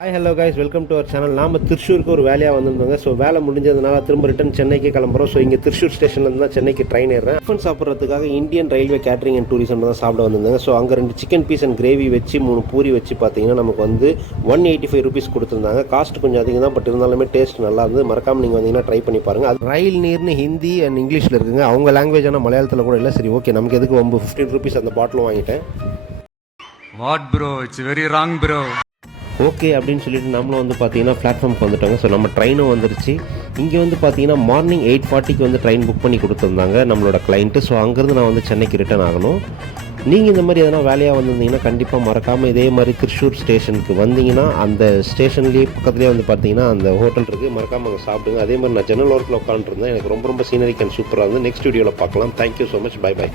Hi hello guys, welcome to our channel. நாம் திருச்சூருக்கு ஒரு வேலையாக வந்திருந்தோங்க. ஸோ வேலை முடிஞ்சதுனால திரும்ப ரிட்டன் சென்னைக்கு கிளம்புறோம். ஸோ இங்கே திருச்சூர் ஸ்டேஷன்லேருந்து தான் சென்னைக்கு ட்ரெயின் ஏறுறேன். டிஃபன் சாப்பிட்றதுக்காக Indian railway catering and tourism தான் சாப்பிட வந்திருந்தாங்க. ஸோ அங்கே 2 சிக்கன் பீஸ் அண்ட் கிரேவி வச்சு 3 பூரி வச்சு பார்த்தீங்கன்னா நமக்கு வந்து 185 ருபீஸ் கொடுத்துருந்தாங்க. காஸ்ட் கொஞ்சம் அதிகம் தான், பட் இருந்தாலுமே டேஸ்ட் நல்லா இருந்தது. மறக்காமல் நீங்கள் வந்தீங்கன்னா ட்ரை பண்ணி பாருங்கள். அது ரயில் நீர்னு ஹிந்தி அண்ட் இங்கிலீஷில் இருக்குங்க. அவங்க லாங்குவேஜ் ஆனால் மலையாளத்தில் கூட இல்லை. சரி, ஓகே, நமக்கு எதுக்கு 15 ருபீஸ் அந்த பாட்டிலும் வாங்கிட்டேன். What bro, it's very wrong bro. Okay அப்படின்னு சொல்லிட்டு நம்மளும் வந்து பார்த்தீங்கன்னா பிளாட்ஃபார்முக்கு வந்துட்டோங்க. ஸோ நம்ம ட்ரெயினும் வந்துருச்சு. இங்கே வந்து பார்த்தீங்கன்னா மார்னிங் 8:40க்கு வந்து ட்ரெயின் புக் பண்ணி கொடுத்துருந்தாங்க நம்மளோட கிளைண்ட்டு. ஸோ அங்கேருந்து நான் வந்து சென்னைக்கு ரிட்டர்ன் ஆகணும். நீங்கள் இந்த மாதிரி எதனா வேலையாக வந்திருந்தீங்கன்னா கண்டிப்பாக மறக்காமல் இதே மாதிரி திருச்சூர் ஸ்டேஷனுக்கு வந்தீங்கன்னா அந்த ஸ்டேஷன்லேயே பக்கத்துலேயே வந்து பார்த்தீங்கன்னா அந்த ஹோட்டல் இருக்குது. மறக்காமல் அங்கே சாப்பிடுங்க. அதே மாதிரி நான் ஜன்னல் ஓரத்தில் உட்காந்துருந்தேன். எனக்கு ரொம்ப சீனரிக் அண்ட் சூப்பராக இருந்து. நெக்ஸ்ட் வீடியோவில் பார்க்கலாம். Thank you so much. Bye by.